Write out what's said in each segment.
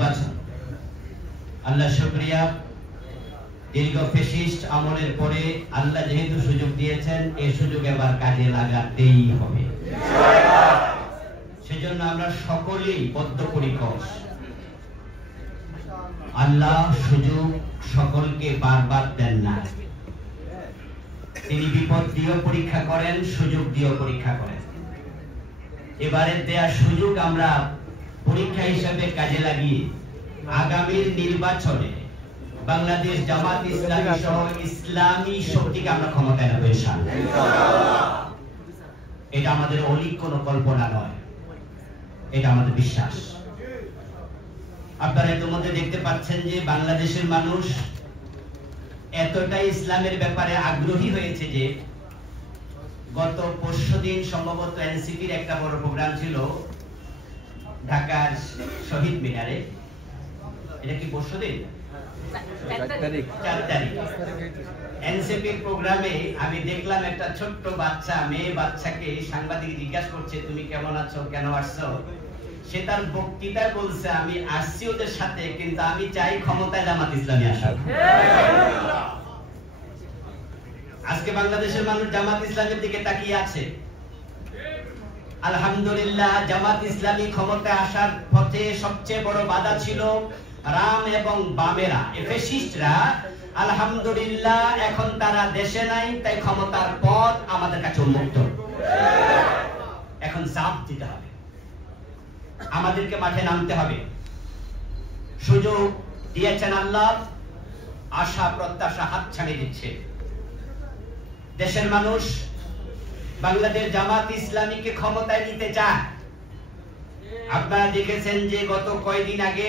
নির্বাচন। আল্লাহ শুকরিয়া, দীর্ঘ ফ্যাসিস্ট আমলের পরে আল্লাহ যেহেতু সুযোগ দিয়েছেন, এই সুযোগ এবার কাজে লাগাতেই হবে। সেজন্য আমরা সকলেই বদ্ধপরিকর। আল্লাহ সুযোগ সকলকে বারবার দেন না, তিনি বিপদ দিয়েও পরীক্ষা করেন, সুযোগ দিয়েও পরীক্ষা করেন। এবারে দেয়া সুযোগ আমরা পরীক্ষা হিসেবে কাজে লাগিয়ে আগামীর নির্বাচনে বাংলাদেশ জামাত ইসলামী সহ ইসলামী শক্তিকে আমরা ক্ষমতায় নেব ইনশাআল্লাহ। এটা আমাদের অলিক কোনো কল্পনা নয়, এটা আমাদের বিশ্বাস। আপনারা ইতিমধ্যে দেখতে পাচ্ছেন যে বাংলাদেশের মানুষ এতটাই ইসলামের ব্যাপারে আগ্রহী হয়েছে যে গত পরশুদিন সম্ভবত এনসিপির একটা বড় প্রোগ্রাম ছিল ঢাকার শহীদ মিনারে। এটা কি পরশুদিন? 4 তারিখ এনসিপির প্রোগ্রামে আমি দেখলাম একটা ছোট্ট বাচ্চা, মেয়ে বাচ্চাকে সাংবাদিক জিজ্ঞাসা করছে, তুমি কেমন আছো, কেন আসছো? সে তার বক্তৃতায় বলছে, আমি আসছি ওদের সাথে, কিন্তু আমি চাই ক্ষমতায় জামাত ইসলামী আসুক। আজকে বাংলাদেশের মানুষ জামাত ইসলামের দিকে তাকিয়ে আছে। আলহামদুলিল্লাহ, জামাত ইসলামী ক্ষমতায় আসার পথে সবচেয়ে বড় বাধা ছিল রাম এবং বামেরা, ফ্যাসিস্টরা। আলহামদুলিল্লাহ, এখন তারা দেশে নাই, তাই ক্ষমতার পথ আমাদের কাছে উন্মুক্ত। এখন চাপ দিতে হবে, আমাদেরকে মাঠে নামতে হবে। সুযোগ দিয়েছেন আল্লাহ, আশা প্রত্যাশা হাতছানি দিচ্ছে। দেশের মানুষ বাংলাদেশ জামাত ইসলামীকে ক্ষমতায় নিতে চায়। আপনারা দেখেছেন যে গত কয়েকদিন আগে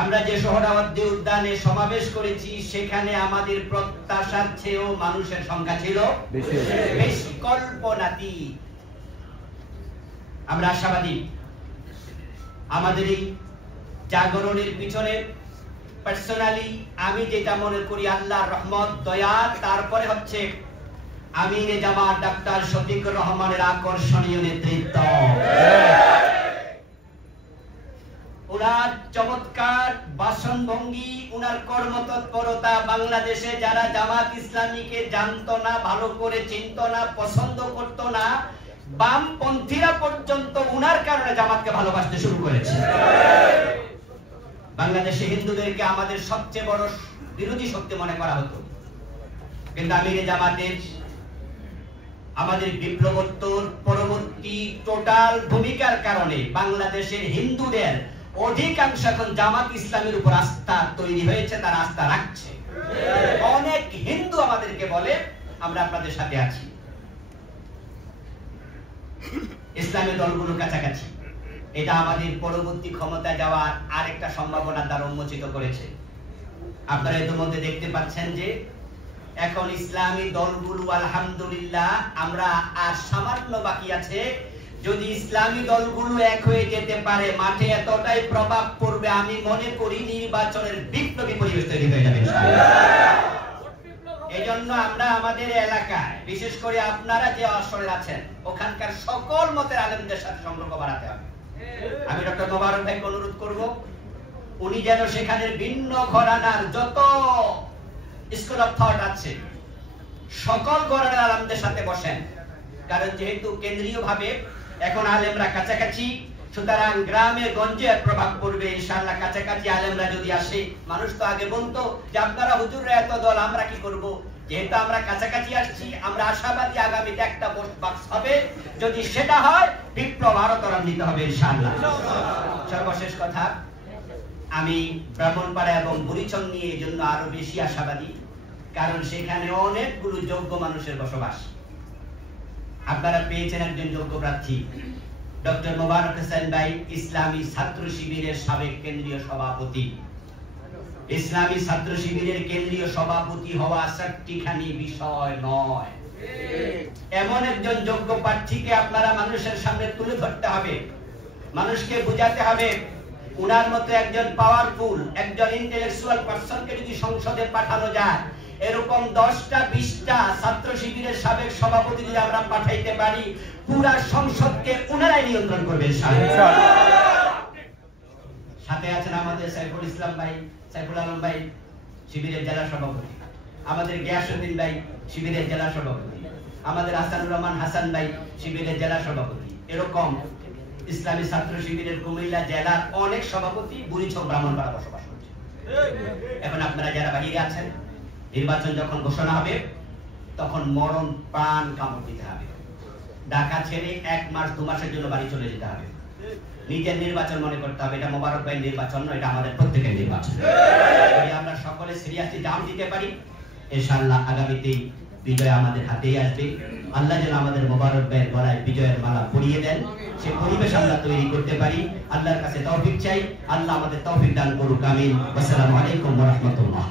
আমরা যে সোহরাওয়ার্দী উদ্যানে সমাবেশ করেছি, সেখানে আমাদের প্রত্যাশার চেয়েও মানুষের সংখ্যা ছিল বেশি, কল্পনাতীত। আমরা আশাবাদী আমাদের এই জাগরণের পিছনে পার্সোনালি আমি যেটা মনে করি আল্লাহর রহমত, দয়া, তারপরে হচ্ছে আমিরে জামাত ডাক্তার শফিকুর রহমানের আকর্ষণীয় নেতৃত্ব। উনার চমৎকার বাসনভঙ্গি, উনার কর্মতৎপরতা, বাংলাদেশে যারা জামাত ইসলামীকে জানতো না, ভালো করে চিনতো না, পছন্দ করতো না, বামপন্থীরা পর্যন্ত উনার কারণে জামাতকে ভালোবাসতে শুরু করেছে। বাংলাদেশে হিন্দুদেরকে আমাদের সবচেয়ে বড় বিরোধী শক্তি মনে করা হতো, কিন্তু আমিরে জামাতের আমাদের বিপ্লবোত্তর পরবর্তী টোটাল ভূমিকার কারণে বাংলাদেশের হিন্দুদের অধিকাংশ এখন জামাত ইসলামের উপর আস্থা তৈরি হয়েছে, তারা আস্থা রাখছে। অনেক হিন্দু আমাদেরকে বলে, আমরা আপনাদের সাথে আছি। ইসলামী দলগুলো কাছাকাছি, এটা আমাদের পরবর্তী ক্ষমতা যাওয়ার আরেকটা সম্ভাবনা দ্বার উন্মোচিত করেছে। আপনারা ইতিমধ্যে দেখতে পাচ্ছেন যে এখন ইসলামী দলগুলো আলহামদুলিল্লাহ, আমরা আর সামান্য বাকি আছে। যদি ইসলামী দলগুলো এক হয়ে যেতে পারে, মাঠে এতটাই প্রভাব পড়বে, আমি মনে করি নির্বাচনের বিপ্লবী পরিবেশ তৈরি হয়ে যাবে। এই জন্য আমরা আমাদের এলাকায়, বিশেষ করে আপনারা যে আসরে আছেন, ওখানকার সকল মতের আলেমদের সাথে সম্পর্ক বাড়াতে হবে। আমি ডক্টর মোবারক ভাইকে অনুরোধ করব, উনি যেন সেখানে ভিন্ন ঘরানার যত স্কুল অফ থট আছে সকল ঘরানার আলেমদের সাথে বসেন। কারণ যেহেতু কেন্দ্রীয় ভাবে এখন আলেমরা কাছাকাছি, সুতরাং গ্রামে গঞ্জে প্রভাব পড়বে ইনশাআল্লাহ। কাছাকাছি আলেমরা যদি আসে, মানুষ তো আগে বলতো যে আপনারা হুজুররা এত দল, আমরা কি করব? যেহেতু আমরা কাছাকাছি আসছি, আমরা আশাবাদী আগামীতে একটা ভোট বাক্স হবে। যদি সেটা হয়, বিপ্লব আরো ত্বরান্বিত হবে ইনশাআল্লাহ। সর্বশেষ কথা, আমি ব্রাহ্মণপাড়া এবং বুড়িচং নিয়ে এই জন্য আরো বেশি আশাবাদী, কারণ সেখানে অনেকগুলো যোগ্য মানুষের বসবাস। আপনারা পেয়েছেন একজন যোগ্য প্রার্থী, ডক্টর মোবারক হোসেন ভাই, ইসলামী ছাত্র শিবিরের সাবেক কেন্দ্রীয় সভাপতি। ইসলামী ছাত্র শিবিরের কেন্দ্রীয় সভাপতি হওয়া চারটিখানি বিষয় নয়। এমন একজন যোগ্য প্রার্থীকে আপনারা মানুষের সামনে তুলে ধরতে হবে, মানুষকে বোঝাতে হবে। উনার মতো একজন পাওয়ারফুল, একজন ইন্টেলেকচুয়াল পারসনকে যদি সংসদে পাঠানো যায়, এরকম 10টা 20টা ছাত্র শিবিরের সাবেক সভাপতি যদি আমরা পাঠাইতে পারি, পুরা সংসদকে উনারাই নিয়ন্ত্রণ করবে। সাথে আছেন আমাদের সাইফুল ইসলাম ভাই, সাইফুল আলম ভাই শিবিরের জেলা সভাপতি, আমাদের গিয়াসউদ্দিন ভাই শিবিরের জেলা সভাপতি, আমাদের হাসানুর রহমান হাসান ভাই শিবিরের জেলা সভাপতি। এরকম ইসলামী ছাত্র শিবিরের কুমিল্লা জেলার অনেক সভাপতি বুড়িচং ব্রাহ্মণপাড়া বসবাস করছে। এখন আপনারা যারা বাহিরে আছেন, নির্বাচন যখন ঘোষণা হবে তখন মরণ প্রাণ কামড় দিতে হবে। ঢাকা ছেড়ে 1 মাস 2 মাসের জন্য বাড়ি চলে যেতে হবে। নিজের নির্বাচন মনে করতে হবে, এটা মোবারক ভাইয়ের নির্বাচন নয়, এটা আমাদের প্রত্যেকের নির্বাচন। যদি আমরা সকলে সিরিয়াসলি দাম দিতে পারি, ইনশাআল্লাহ আগামীতে বিজয় আমাদের হাতেই আসবে। আল্লাহ যেন আমাদের মোবারক ভাইয়ের গলায় বিজয়ের মালা পরিয়ে দেন, সে পরিবেশ আমরা তৈরি করতে পারি। আল্লাহর কাছে তৌফিক চাই, আল্লাহ আমাদের তৌফিক দান করুক, আমিন। আসসালামু আলাইকুম ওয়া রাহমাতুল্লাহ।